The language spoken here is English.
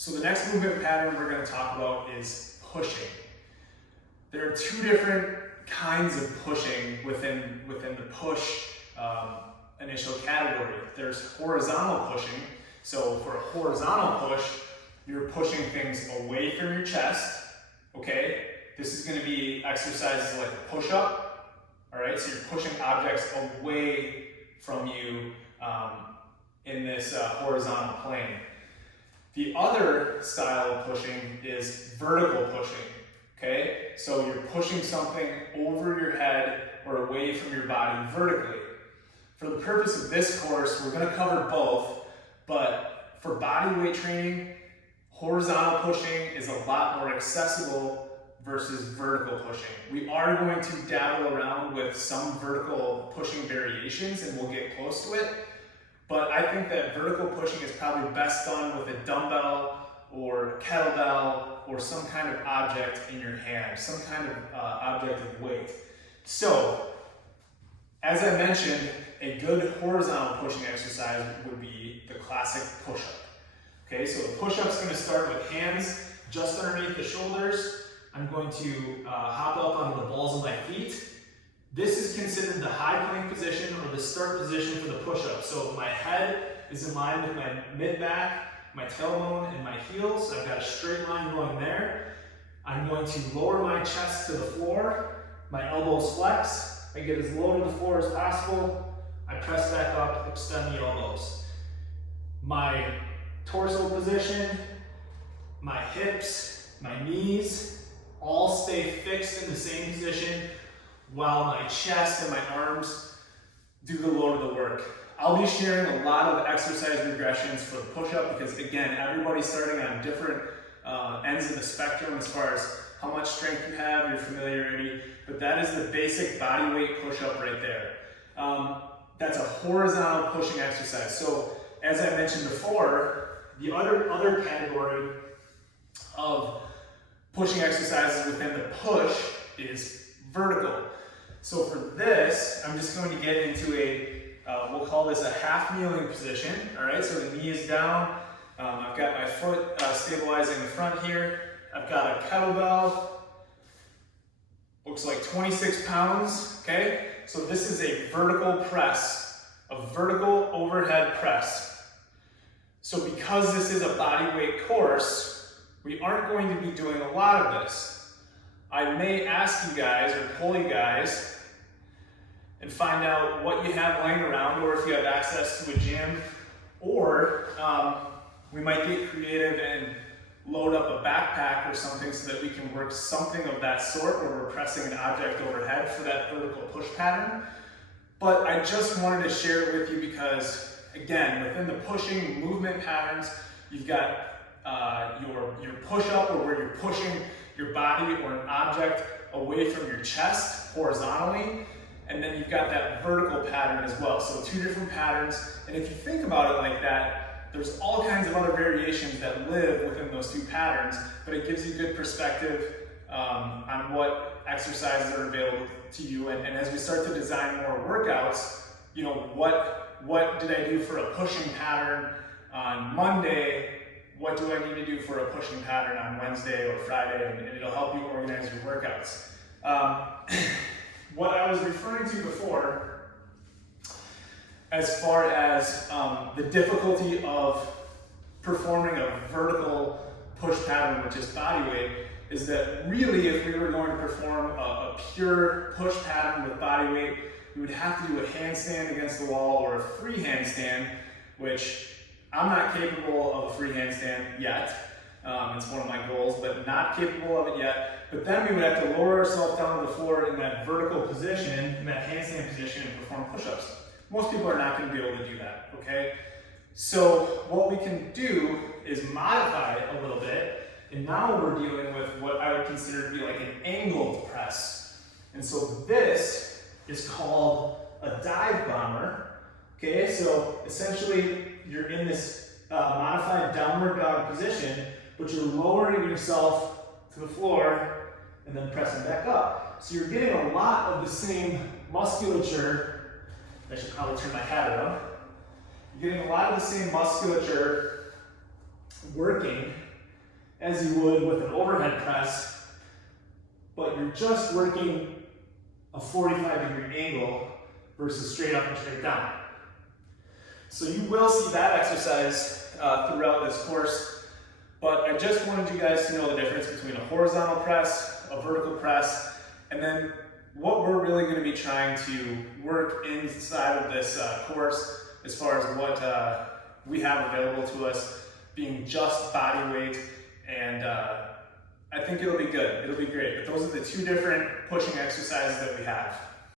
So the next movement pattern we're going to talk about is pushing. There are two different kinds of pushing within the push initial category. There's horizontal pushing. So for a horizontal push, you're pushing things away from your chest, okay? This is going to be exercises like a push-up, all right? So you're pushing objects away from you in this horizontal plane. The other style of pushing is vertical pushing, okay? So you're pushing something over your head or away from your body vertically. For the purpose of this course, we're gonna cover both, but for body weight training, horizontal pushing is a lot more accessible versus vertical pushing. We are going to dabble around with some vertical pushing variations and we'll get close to it. But I think that vertical pushing is probably best done with a dumbbell or a kettlebell or some kind of object in your hand, some kind of object of weight. So, as I mentioned, a good horizontal pushing exercise would be the classic push-up. Okay, so the push-up is going to start with hands just underneath the shoulders. I'm going to hop up onto the balls of my feet. This is considered the high plank position or the start position for the push-up. So my head is in line with my mid-back, my tailbone, and my heels. I've got a straight line going there. I'm going to lower my chest to the floor. My elbows flex. I get as low to the floor as possible. I press back up, extend the elbows. My torso position, my hips, my knees, all stay fixed in the same position while my chest and my arms do the load of the work. I'll be sharing a lot of exercise regressions for the push-up because, again, everybody's starting on different ends of the spectrum as far as how much strength you have, your familiarity, but that is the basic body weight push-up right there. That's a horizontal pushing exercise. So, as I mentioned before, the other category of pushing exercises within the push is vertical. So for this, I'm just going to get into we'll call this a half kneeling position, all right? So the knee is down, I've got my foot stabilizing the front here, I've got a kettlebell, looks like 26 pounds, okay? So this is a vertical press, a vertical overhead press. So because this is a body weight course, we aren't going to be doing a lot of this. I may ask you guys or pull you guys and find out what you have laying around or if you have access to a gym, or we might get creative and load up a backpack or something so that we can work something of that sort where we're pressing an object overhead for that vertical push pattern. But I just wanted to share it with you because, again, within the pushing movement patterns, you've got your push-up or where you're pushing your body or an object away from your chest horizontally, and then you've got that vertical pattern as well. So two different patterns, and if you think about it like that, there's all kinds of other variations that live within those two patterns, but it gives you good perspective on what exercises are available to you. And as we start to design more workouts, you know, what did I do for a pushing pattern on Monday? What do I need to do for a pushing pattern on Wednesday or Friday? And it'll help you organize your workouts. What I was referring to before, as far as the difficulty of performing a vertical push pattern, which is body weight, is that really if we were going to perform a pure push pattern with body weight, we would have to do a handstand against the wall or a free handstand, which I'm not capable of a free handstand yet. It's one of my goals, but not capable of it yet. But then we would have to lower ourselves down to the floor in that vertical position, in that handstand position, and perform push-ups. Most people are not going to be able to do that, okay? So what we can do is modify it a little bit, and now we're dealing with what I would consider to be like an angled press. And so this is called a dive bomber, okay? So essentially, you're in this modified downward dog position, but you're lowering yourself to the floor and then pressing back up. So you're getting a lot of the same musculature. I should probably turn my hat around. You're getting a lot of the same musculature working as you would with an overhead press, but you're just working a 45-degree angle versus straight up and straight down. So you will see that exercise throughout this course, but I just wanted you guys to know the difference between a horizontal press, a vertical press, and then what we're really going to be trying to work inside of this course as far as what we have available to us being just body weight, and I think it'll be good. It'll be great. But those are the two different pushing exercises that we have.